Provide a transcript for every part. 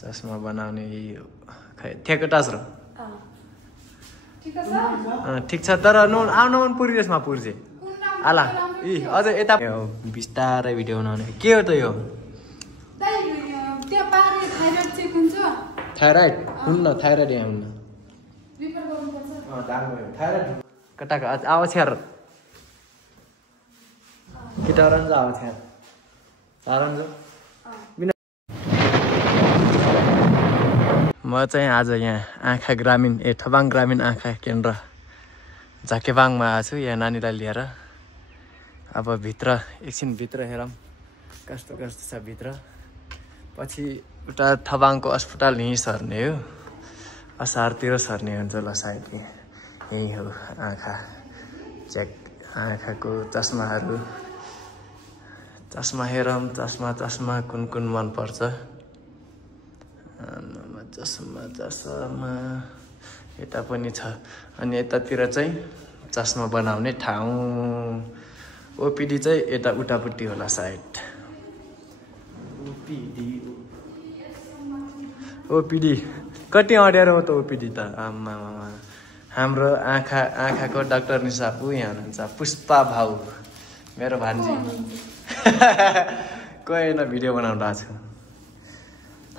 चस्मा बनाउने खै ठेकटास र ठिक छ तर आउन पुरी यसमा पुर्जे आला अझ यता बिस्तारै भिडियो बनाउने के हो त यो थाइराइड हुन्न थाइराइड यहाँ हुन्न कटाको आवाज यार गिटार आवाज यार म चाहिँ आज यहाँ आँखा ग्रामीण ठबाङ ग्रामीण आँखा केन्द्र झाकेबाङमा आएको छु यहाँ नानीलाई लिएर अब भित्र एकछिन भित्र हेरौँ कस्तो छ भित्र पछि उता ठबाङको अस्पताल यहीँ सर्ने हो असारतिर सर्ने हुन्छ ल सायद यही हो आँखा चेक आँखाको चस्मा हेरौँ चस्मा कुन मनपर्छ चस्मा यता पनि छ अनि यतातिर चाहिँ चस्मा बनाउने ठाउँ ओपिडी चाहिँ यता उतापट्टि होला सायद ओपिडी कति अँड्यारो हो त ओपिडी त आम्मा हाम्रो आँखाको डाक्टर निसापु यहाँ हुनुहुन्छ पुष्पा भाउ मेरो भान्जी कोही भिडियो बनाउनु भएको छु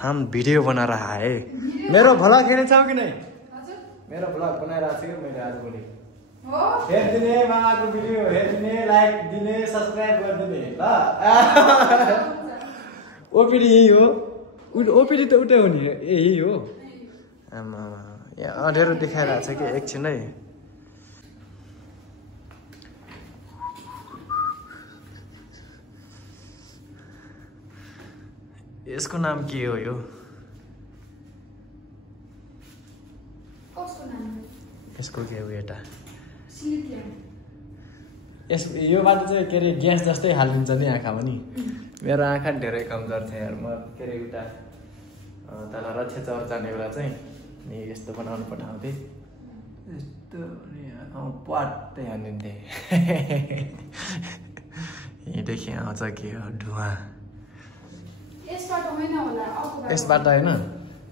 हम भिडियो बनाएर आए मेरो भ्लग हेर्छौ कि नै मेरो भ्लग बनाइरहेको छु कि मैले आजभोलि हेरिदिने मामाको भिडियो हेरिदिने लाइक दिने सब्सक्राइब गरिदिने ल ओपिडी यही हो ओपिडी त उतै हो नि यही हो आमा यहाँ अँध्यारो देखाइरहेको छ कि एकछिन है यसको नाम के हो यो यसको के हो एउटा यो बाटो चाहिँ के अरे ग्यास जस्तै हालिदिन्छ नि आँखामा नि मेरो आँखा धेरै कमजोर थियो यार म के अरे उता तल रक्षाचौर जाने बेला चाहिँ नि यस्तो बनाउनु पठाउँथेँ यस्तो आँखामा प्वाट्टै हानिदिन्थेँ यहीँदेखि आउँछ के हो धुवा यसबाट होइन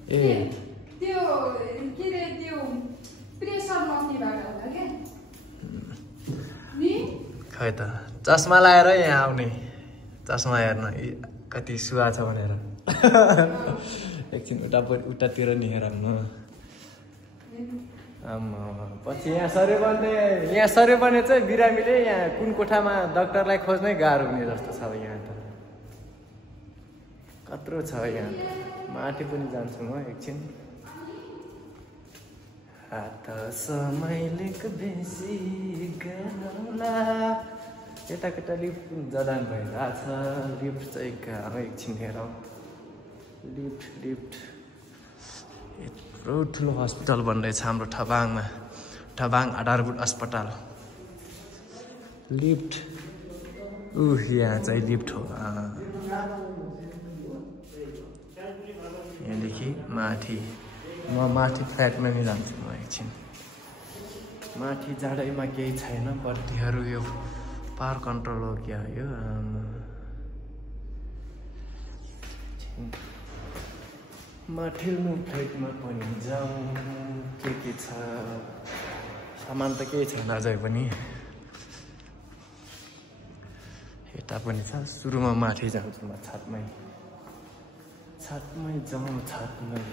ए खै त चस्मा लाएर यहाँ आउने चस्मा हेर्न कति सुहा छ भनेर एकछिन उतातिर नि हेरौँ न आम्मा पछि यहाँ सर्यो भने चाहिँ बिरामीले यहाँ कुन कोठामा डाक्टरलाई खोज्नै गाह्रो हुने जस्तो छ यहाँ त कत्रो छ यहाँ माथि पनि जान्छु म एकछिन हात समयले बेसी गरौला यता लिफ्ट जडान भइरहेछ लिफ्ट चाहिँ कहाँ एकछिन हेरौँ लिफ्ट यत्रो ठुलो हस्पिटल बन्दैछ हाम्रो ठबाङमा ठबाङ आधारभूत अस्पताल लिफ्ट यहाँ चाहिँ लिफ्ट हो यहाँदेखि माथि म माथि फ्ल्याटमा नि जान्छु म एकछिन माथि जाडैमा केही छैन बत्तीहरू यो पावर कन्ट्रोल हो क्या यो माथिल्लो फ्लाइटमा पनि जाउँ के छ सामान त केही छैन अझै पनि यता पनि छ सुरुमा माथि जान्छु म छतमै जाउँ छतमै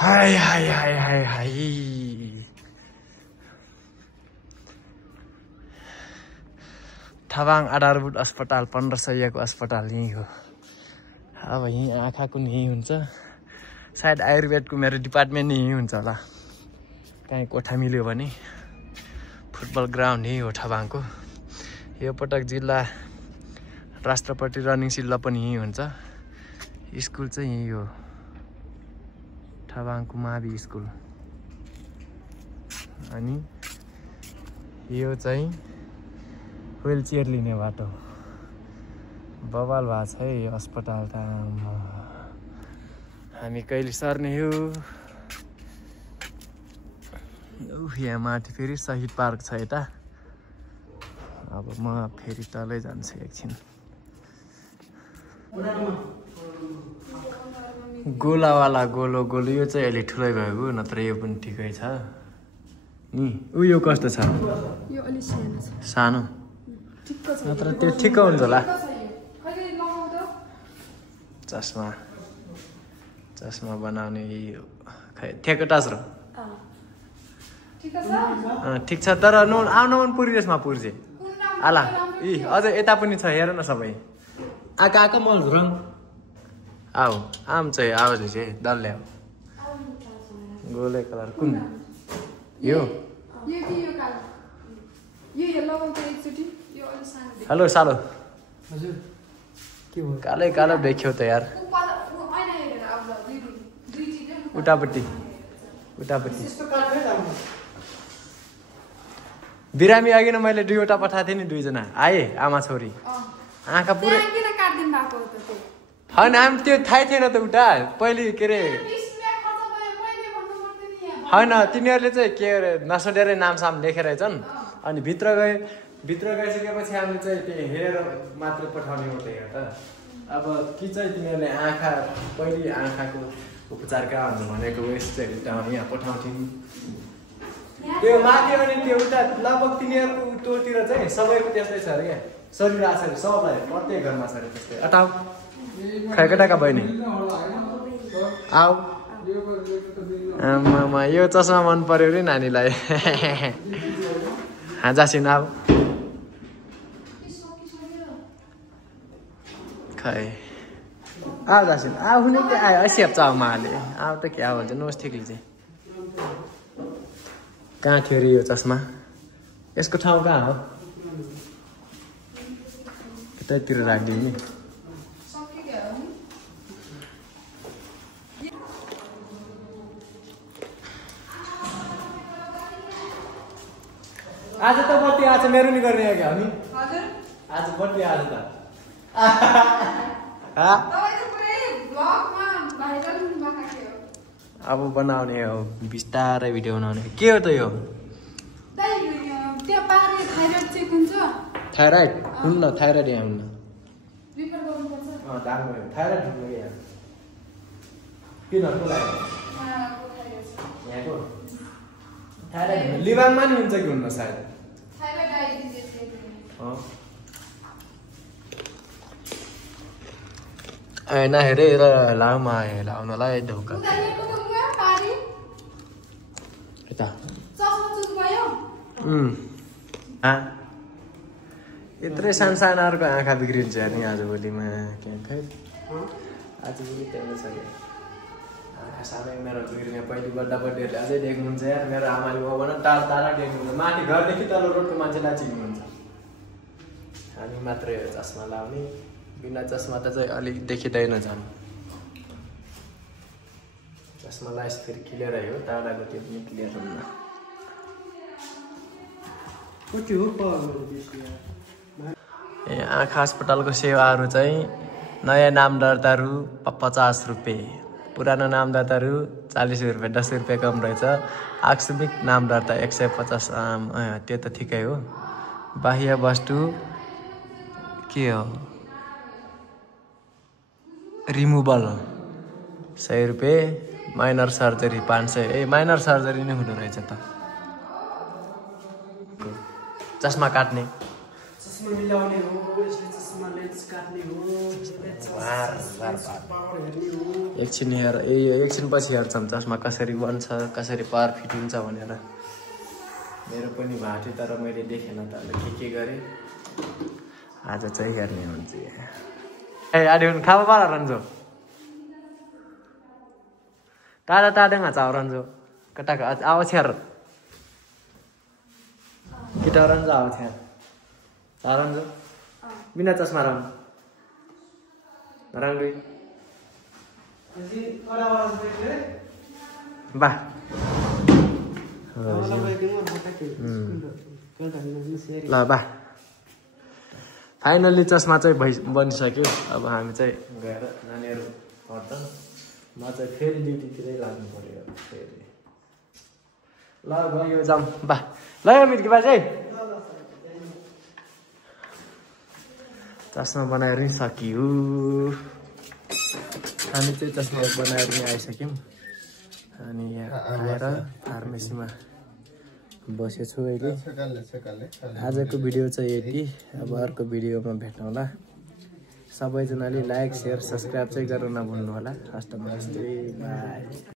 हाय ठबाङ आधारभूत अस्पताल 1500 को अस्पताल यही हो अब यहीँ आँखाको नि यही हुन्छ सायद आयुर्वेदको मेरो डिपार्टमेन्ट नि यही हुन्छ होला कहीँ कोठा मिल्यो भने फुटबल ग्राउन्ड यही हो ठबाङको यो पटक जिल्ला राष्ट्रपति रनिङ सिल्ला पनि यही हुन्छ स्कुल चाहिँ यही हो ठबाङको मावि स्कुल अनि यो चाहिँ व्हील चेयर लिने बाटो बवाल भएको छ है यो अस्पताल त हामी कहिले सर्ने हो यहाँ माथि फेरि शहीद पार्क छ यता अब म फेरि तलै जान्छु एकछिन गोलावाला गोलो गोलो यो चाहिँ अहिले ठुलै भएको नत्र यो पनि ठिकै छ नि यो कस्तो छ यो अलि सानो छ सानो ठिक्क छ नत्र त्यो ठिक्क हुन्छ होला चस्मा बनाउने यो खै ठेकटास र ठिक छ तर आउन पनि पुरिरेसमा पुर्जे आला अझ यता पनि छ हेर न सबै आएको मल रङ आऊ आम चाहिँ आवाज चाहिँ डल्ले गोले कलर कुन यो हेलो सालो कालै कालो देखियो त यार उतापट्टि बिरामी अघि न मैले 2वटा पठाएको थिएँ नि 2जना आए आमा छोरी आँखा पुरै होइन हामी त्यो थाहै थिएन त उता पहिले के अरे होइन तिनीहरूले चाहिँ के अरे नसोधेरै नामसाम लेखेर छन् अनि भित्र गइसकेपछि हामीले चाहिँ त्यो हेरेर मात्रै पठाउने मात्रै हो त अब कि चाहिँ तिनीहरूले आँखा पहिले आँखाको उपचार कहाँ हुन्छ भनेको वेस्ट चाहिँ उता यहाँ पठाउँथ्यौँ त्यो माथि अनि त्यो उता लगभग तिनीहरूको टोलतिर चाहिँ सबैको त्यस्तै छ अरे क्या शरीर आछरी सबलाई प्रत्येक घरमा छ अरे त्यस्तै अटाउ खैकेटाका बहिनी आऊ आमामा यो चस्मा मन पर्यो रे नानीलाई जासिन आऊ खै आऊ जासिन आऊ नै के आयो सेप चाउ माले आऊ त क्या भन्छ नोस् ठिकले चाहिँ कहाँ थियो अरे यो चस्मा यसको ठाउँ कहाँ हो यतैतिर राखिदिउँ नि आज त बत्ती आज मेरो नि गर्ने हो क्या हामी आज बत्ती आज त अब बनाउने हो बिस्तारै भिडियो बनाउने के हो त यो थाइराइड हुन्न थाइराइड यहाँ हुन्न थाइराइड हुनु यहाँ किन यहाँको थाइराइड लिभाङमा नि हुन्छ कि हुन्न सायद नहेरेर लाउमा लाउनलाई धोका यता यत्रै सानसानाहरूको आँखा बिग्रिन्छ नि आजभोलिमा के खै आजभोलि त्यहाँ छ क्या आँखा साह्रै मेरो बिग्रिने पहिले बड्डाबड्डीहरूले अझै देख्नुहुन्छ यार मेरो आमाले हो भने टाढा टाढा देख्नुहुन्छ माथि घरदेखि तल रोडको मान्छेलाई चिन्नुहुन्छ हामी मात्रै हो चस्मा लाउने बिना चस्मा त चाहिँ अलिक देखिँदैन झन् चस्मा लाएस फेरि क्लियर आयो टाढाको त्यो पनि क्लियर हुन्न ए आँखा अस्पतालको सेवाहरू चाहिँ नयाँ नाम दर्ता रु 50 रुपियाँ पुरानो नाम दर्ता रु 40 रुपियाँ 10 रुपियाँ कम रहेछ आकस्मिक नाम दर्ता 150 त्यो त ठिकै हो बाह्य वस्तु के हो रिमुभल 100 रुपियाँ माइनर सर्जरी 500 ए माइनर सर्जरी नै हुँदो रहेछ त चस्मा काट्ने चस्मा मिलाउने हो चस्मा लेन्स काट्ने हो एकछिन हेर एकछिन पछि हेर्छौँ चस्मा कसरी बन्छ कसरी पावर फिट हुन्छ भनेर मेरो पनि भाटे तर मैले देखेन त के गरेँ आज चाहिँ हेर्ने हुन्छ ए आदि खावा पाला रन्जो टाढा टाढा चाउ रन्जो कटाको आवाज हेर किटा रन्जो आवाज हेर रन्जो बिना चस्मा रङ रङ्गै बा ल बा फाइनल्ली चस्मा चाहिँ बनिसक्यो अब हामी चाहिँ गएर नानीहरू पढ्छन् म चाहिँ फेरि ड्युटीतिरै लाग्नु पर्यो फेरि ल गयो जाउँ बा ल मिर्की बाजे चस्मा बनाएर नि सकियो हामी चाहिँ चस्मा बनाएर नि आइसक्यौँ अनि यहाँ आएर फार्मेसीमा बसेछु अहिले आजको भिडियो चाहिँ यति अब अर्को भिडियोमा भेटौँला सबैजनाले लाइक शेयर सब्सक्राइब चाहिँ गर्न नभुल्नु होला हस्त नमस्ते बाई